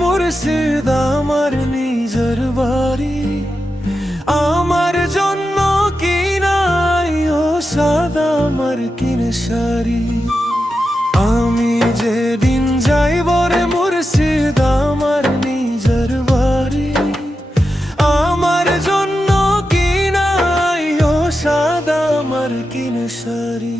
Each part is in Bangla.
মুর্শিদ আমার নিজের বাড়ি, আমার জন্য কি নাই ও সাদা আমার কিনে শাড়ি। আমি যেদিন যাইব রে মুর্শিদ আমার নিজের বাড়ি, আমার জন্য কি নাই ও সাদা আমার কিনে শাড়ি।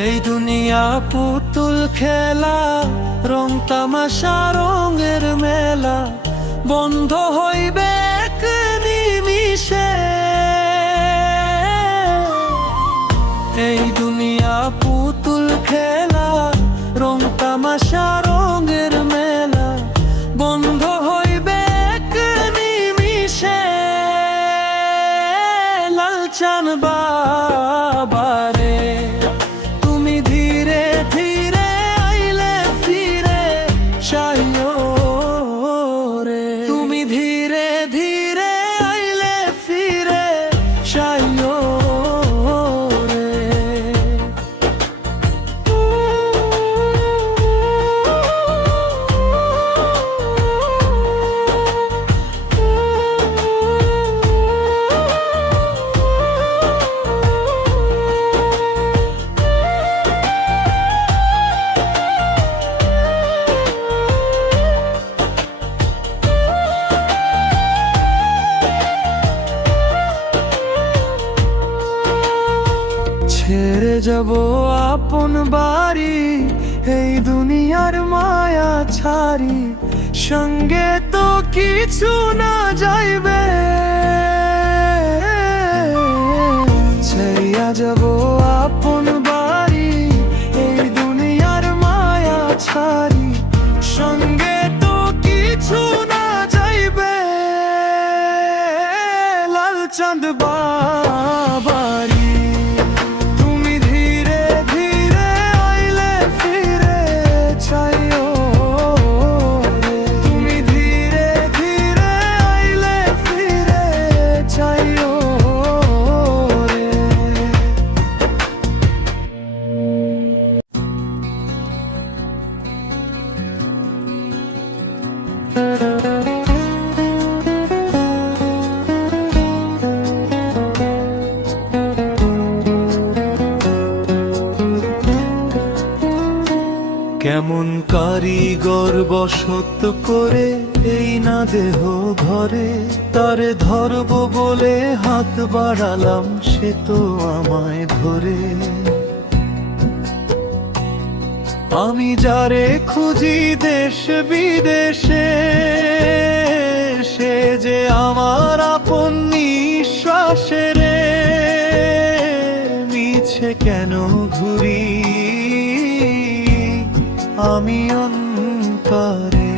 এই দুনিয়া পুতুল খেলা, রং তামাশা রঙের মেলা, বন্ধ হইবে এক নিমিষে। এই দুনিয়া পুতুল খেলা, রং তামাশা রঙের মেলা, বন্ধ হইবে এক নিমিষে। লালচান বাবারে তুমি ধীরে ধীরে আইলে ফিরে চাইও রে, তুমি ধীরে ধীরে আইলে ফিরে চাইও রে। ছেড়ে যাব আপন বাড়ি, এই দুনিয়ার মায়া ছাড়ি, সঙ্গে তো কিছু না যাইবে। ছেড়িয়া যাব আপন বাড়ি, এই দুনিয়ার মায়া ছাড়ি, সঙ্গে তো কিছু না যাইবে। লালচাঁদ বাবারি কেমন কারিগর বসত করে এই না দেহ ঘরে, তারে ধরব বলে হাত বাড়ালাম সে তো আমায় ধরে। আমি যারে খুঁজি দেশ বিদেশে, সে যে আমার আপন নিঃশ্বাসে রে। মিছে কেন ঘুরি আমি অন্তরে,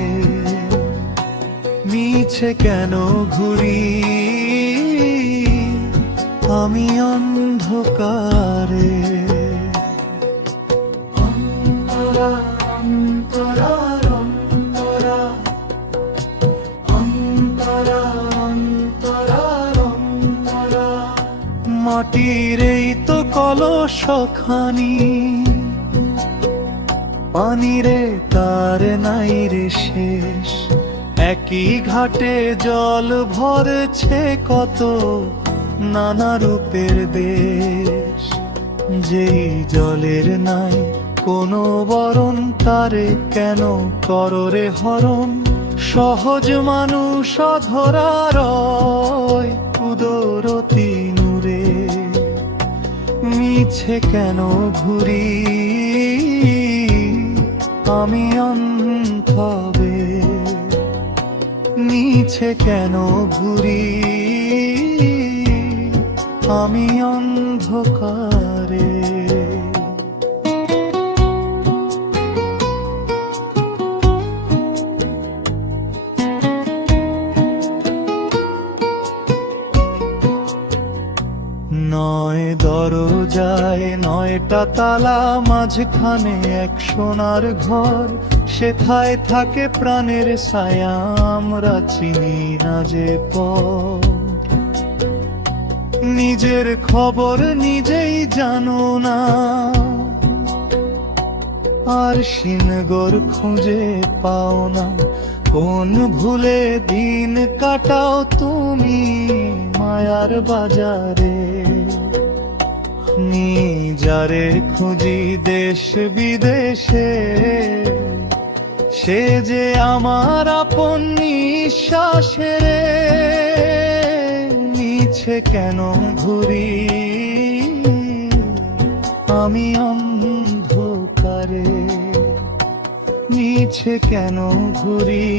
মিছে কেন ঘুরি আমি অন্ধকারে। অন্তরা অন্তরা অন্তরা অন্তরা অন্তরা অন্তরা, মাটির এই তো কলসখানি, পানিরে তার নাই রে শেষ। একই ঘাটে জল ভরেছে কত নানা রূপের দেশ। যেই জলের নাই কোনো বরণ, তারে কেন কররে হরণ। সহজ মানুষ অধরার কুদরতি নূরে মিছে কেন ঘুরি আমি অন্ধবে মিছে কেন ঘুরি আমি অন্ধকারে নয় দরজায় নয়টা তালা মাঝখানে এক সোনার ঘর সেথায় থাকে প্রাণের ছায়া আমরা চিনি না যে পথ নিজের খবর নিজেই জানো না আর সিনগর খুঁজে পাও না কোন ভুলে দিন কাটাও তুমি মায়ার বাজারে যারে খুঁজি দেশ বিদেশে সে যে আমার আপন নিঃশ্বাসে মিছে কেন ঘুরি আমি অন্ধকারে মিছে কেন ঘুরি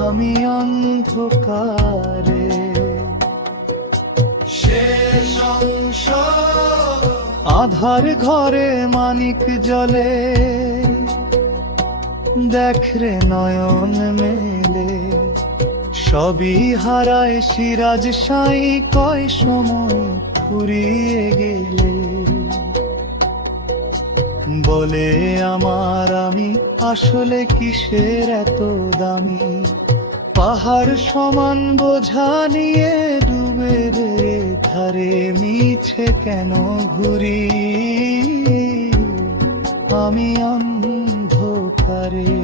আমি অন্ধকারে শেষ অংশ আধার ঘরে মানিক জ্বলে দেখ রে নয়ন মেলে সবই হারায় সিরাজ সাই কয় সময় ফুরিয়ে গেলে বলে আমার আমি আসলে কিসের এত দামি পাহাড় সমান বোঝা নিয়ে ডুবে রে ধারে মিছে কেন ঘুরি আমি অন্ধকারে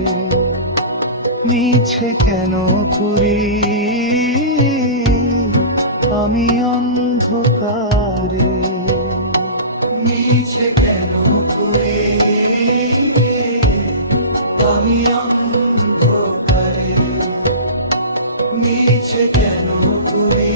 মিছে কেন ঘুরি আমি অন্ধকারে মিছে কেন ঘুরি আমি অন্ধকারে মিছে কেন ঘুরি